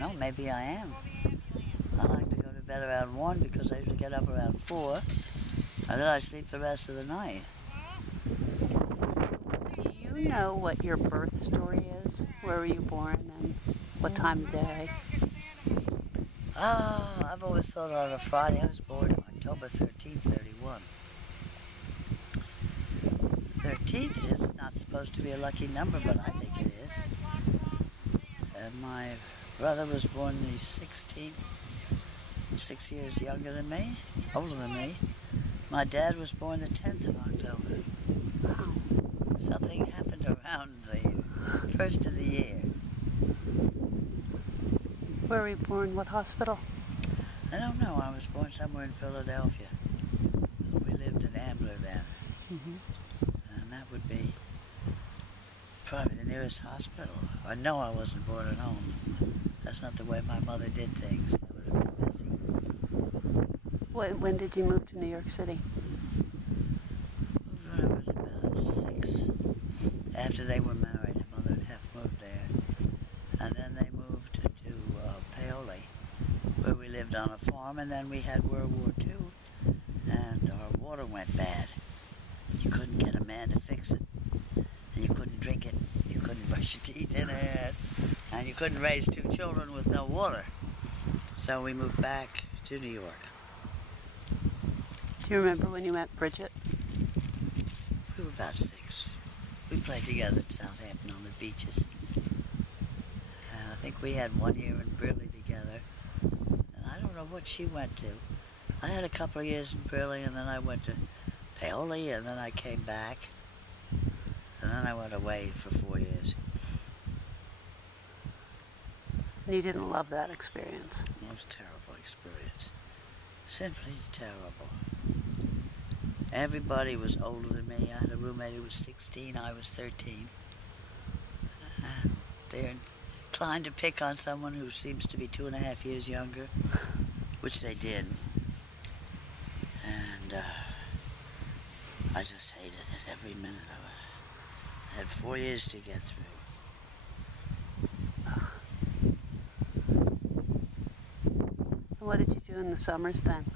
know, maybe I am. I like to go to bed around 1 because I usually get up around 4, and then I sleep the rest of the night. Do you know what your birth story is? Where were you born and what time of day? I've always thought on a Friday. I was born October 13th, 31. 13th is not supposed to be a lucky number, but I think it is. And my brother was born the 16th, 6 years younger than me, older than me. My dad was born the 10th of October. Wow. Something happened around the first of the year. Where were you born? What hospital? I don't know. I was born somewhere in Philadelphia. We lived in Ambler then. And that would be probably the nearest hospital. I know I wasn't born at home. That's not the way my mother did things. That would have been messy. When did you move to New York City? Moved when I was about 6. After they were married, Mother and Hef moved there. And then they moved to Paoli, where we lived on a farm, and then we had World War II, and our water went bad. You couldn't get a man to fix it, and you couldn't drink it, you couldn't brush your teeth in it, and you couldn't raise 2 children with no water. So we moved back to New York. Do you remember when you met Bridget? We were about 6. We played together at Southampton on the beaches. And I think we had 1 year in Burley together. And I don't know what she went to. I had a couple of years in Burley, and then I went to Paoli, and then I came back. And then I went away for 4 years. And you didn't love that experience? It was a terrible experience. Simply terrible. Everybody was older than me. I had a roommate who was 16, I was 13. And they're inclined to pick on someone who seems to be 2.5 years younger, which they did. And I just hated it every minute of it. I had 4 years to get through. What did you do in the summers then?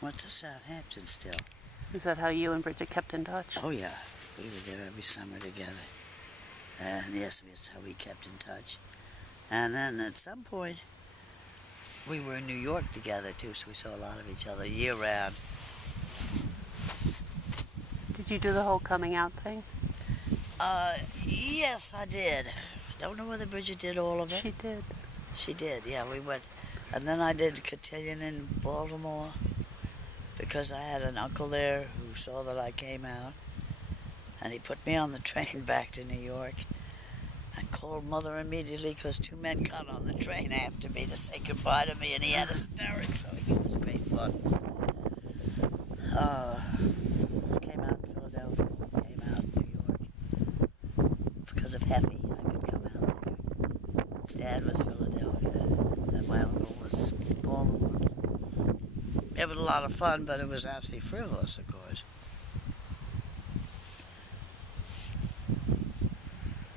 Went to Southampton still. Is that how you and Bridget kept in touch? Oh yeah, we were there every summer together. And yes, that's how we kept in touch. And then at some point, we were in New York together too, so we saw a lot of each other year round. Did you do the whole coming out thing? Yes, I did. Don't know whether Bridget did all of it. She did. She did, yeah, we went. And then I did cotillion in Baltimore because I had an uncle there who saw that I came out, and he put me on the train back to New York and called Mother immediately because 2 men got on the train after me to say goodbye to me, and he had hysterics, so it was great fun. Came out in Philadelphia, came out in New York. Because of Heffy, I could come out there. Dad was Philadelphia, and my uncle was Baltimore. It was a lot of fun, but it was absolutely frivolous, of course.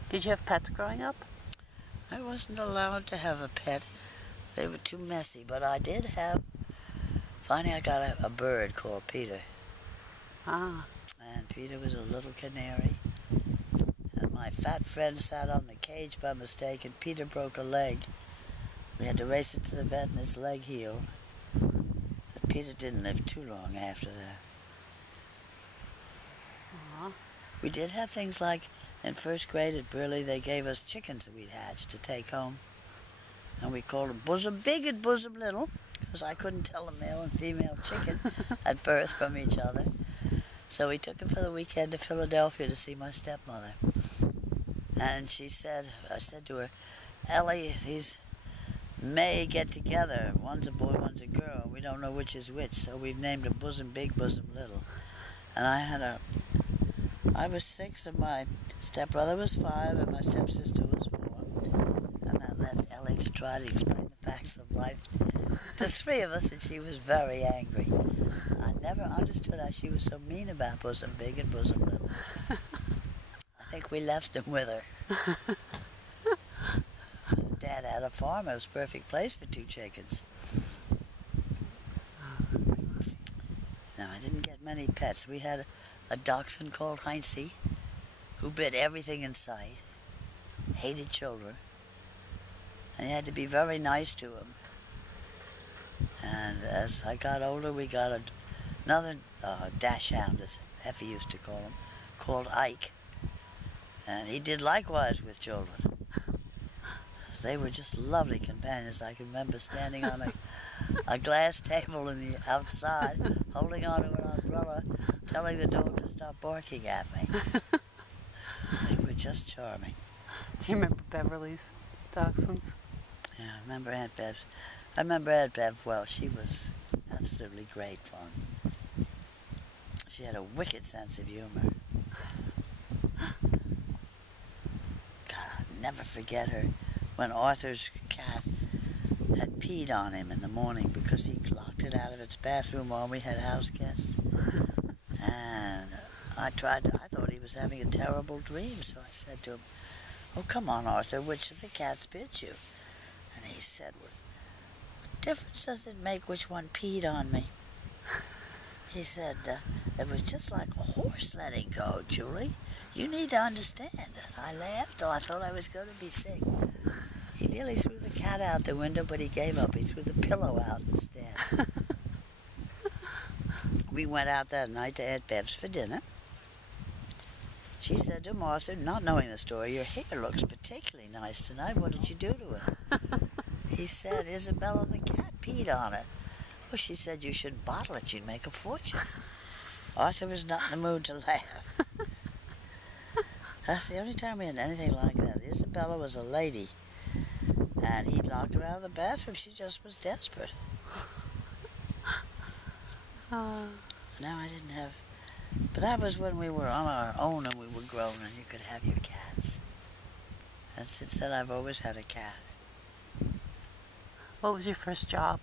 Did you have pets growing up? I wasn't allowed to have a pet. They were too messy, but I did have... Finally, I got a bird called Peter. Ah. And Peter was a little canary. And my fat friend sat on the cage by mistake, and Peter broke a leg. We had to race it to the vet, and its leg healed. But Peter didn't live too long after that. Aww. We did have things like, in first grade at Burley, they gave us chickens that we'd hatched to take home. And we called them bosom big and bosom little, because I couldn't tell a male and female chicken at birth from each other. So we took him for the weekend to Philadelphia to see my stepmother. And she said, I said to her, Ellie, these may get together. One's a boy, one's a girl. We don't know which is which, so we've named them bosom big, bosom little. And I was 6 and my stepbrother was 5 and my stepsister was 4. And that left Ellie to try to explain the facts of life to 3 of us, and she was very angry. I never understood how she was so mean about bosom big and bosom little. I think we left them with her. Dad dad had a farm. It was a perfect place for 2 chickens. No, I didn't get many pets. We had a dachshund called Heinzie who bit everything in sight, hated children, and you had to be very nice to him. And as I got older, we got another dachshund, as Effie used to call him, called Ike. And he did likewise with children. They were just lovely companions. I can remember standing on a glass table in the outside, holding on to an umbrella, telling the dog to stop barking at me. They were just charming. Do you remember Beverly's dachshunds? Yeah, I remember Aunt Bev's. I remember Aunt Bev well. She was absolutely great fun. She had a wicked sense of humor. God, I'll never forget her when Arthur's cat had peed on him in the morning because he locked it out of its bathroom while we had house guests. And I thought he was having a terrible dream, so I said to him, "Oh, come on, Arthur, which of the cats bit you?" And he said, "What difference does it make which one peed on me?" He said, "It was just like a horse letting go, Julie. You need to understand." And I laughed, or I thought I was going to be sick. He nearly threw the cat out the window, but he gave up. He threw the pillow out instead. We went out that night to Aunt Bev's for dinner. She said to Martha, not knowing the story, "Your hair looks particularly nice tonight. What did you do to it?" He said, "Isabella the cat peed on it." Well, she said, "You should bottle it. You'd make a fortune." Arthur was not in the mood to laugh. That's the only time we had anything like that. Isabella was a lady, and he locked her out of the bathroom. She just was desperate. No, I didn't have... But that was when we were on our own and we were grown and you could have your cats. And since then, I've always had a cat. What was your first job?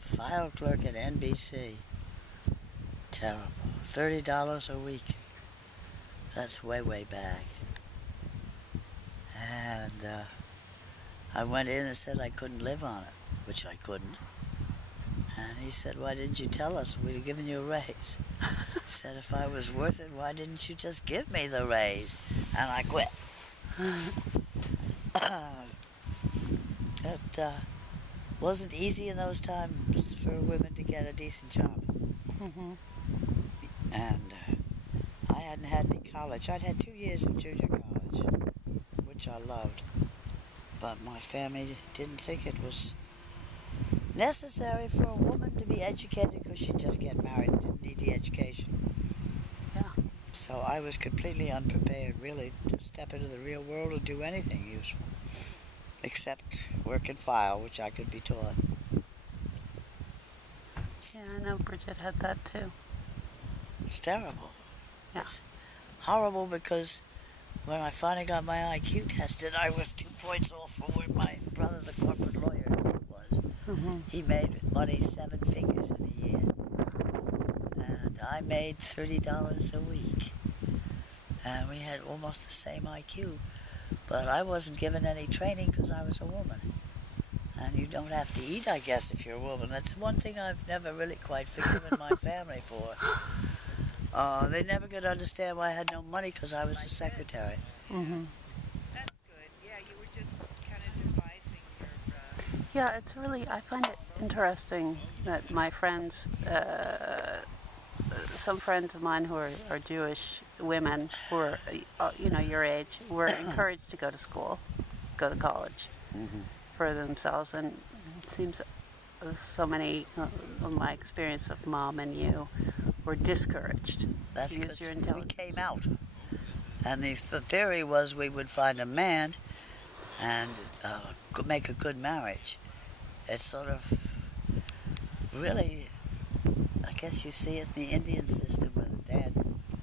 File clerk at NBC. Terrible. $30 a week. That's way, way back. And I went in and said I couldn't live on it, which I couldn't. And he said, "Why didn't you tell us? We'd have given you a raise." I said, "If I was worth it, why didn't you just give me the raise?" And I quit. It wasn't easy in those times for women to get a decent job. Mm-hmm. And I hadn't had any college. I'd had 2 years of junior college, which I loved. But my family didn't think it was necessary for a woman to be educated because she'd just get married and didn't need the education. Yeah. So I was completely unprepared, really, to step into the real world and do anything useful, except work and file, which I could be taught. Yeah, I know Bridget had that too. It's terrible. Yeah. It's horrible because when I finally got my IQ tested, I was 2 points off from where my brother, the corporate lawyer, was. Mm-hmm. He made money 7 figures in a year. And I made $30 a week. And we had almost the same IQ. But I wasn't given any training because I was a woman. And you don't have to eat, I guess, if you're a woman. That's one thing I've never really quite forgiven my family for. They never could understand why I had no money because I was a secretary. Mm-hmm. That's good. Yeah, you were just kind of devising your... Yeah, it's really, I find it interesting that my friends, some friends of mine who are Jewish women who are, your age, were encouraged to go to school, go to college for themselves. And it seems so many of my experience of Mom and you were discouraged. That's to use because your we intelligence. came out. And the theory was we would find a man and make a good marriage. It's sort of really, I guess you see it in the Indian system where the dad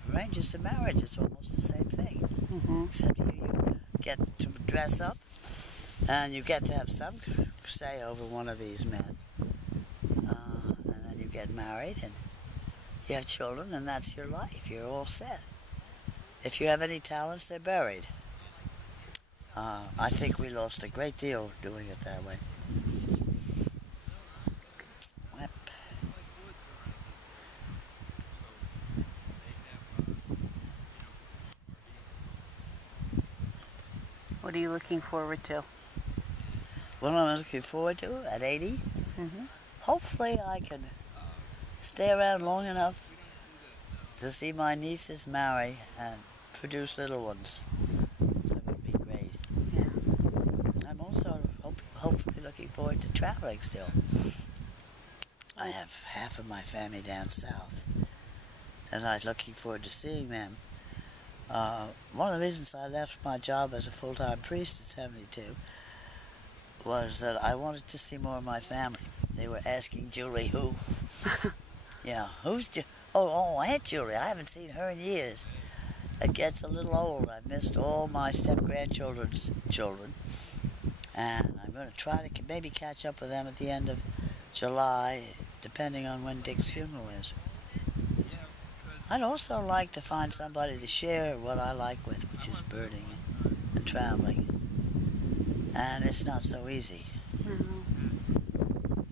arranges the marriage. It's almost the same thing. Mm-hmm. Except you get to dress up and you get to have some say over one of these men. And then you get married and you have children and that's your life. You're all set. If you have any talents, they're buried. I think we lost a great deal doing it that way. Yep. What are you looking forward to? What I'm looking forward to at 80, Hmm. hopefully I can stay around long enough to see my nieces marry and produce little ones. That would be great. Yeah. I'm also hopefully looking forward to traveling still. I have half of my family down south, and I'm looking forward to seeing them. One of the reasons I left my job as a full-time priest at 72 was that I wanted to see more of my family. They were asking Julie who. Yeah, who's Aunt Julie. I haven't seen her in years. It gets a little old. I've missed all my step-grandchildren's children. And I'm going to try to maybe catch up with them at the end of July, depending on when Dick's funeral is. I'd also like to find somebody to share what I like with, which is birding and traveling. And it's not so easy. Mhm.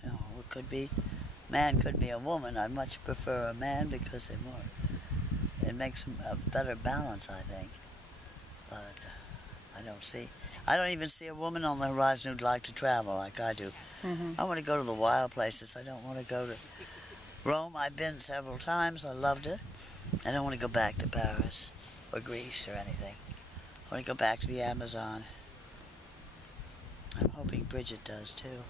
You know, it could be, man could be a woman. I much prefer a man because it makes a better balance, I think. But I don't even see a woman on the horizon who'd like to travel like I do. Mhm. I want to go to the wild places. I don't want to go to Rome. I've been several times. I loved it. I don't want to go back to Paris or Greece or anything. I want to go back to the Amazon. I'm hoping Bridget does too.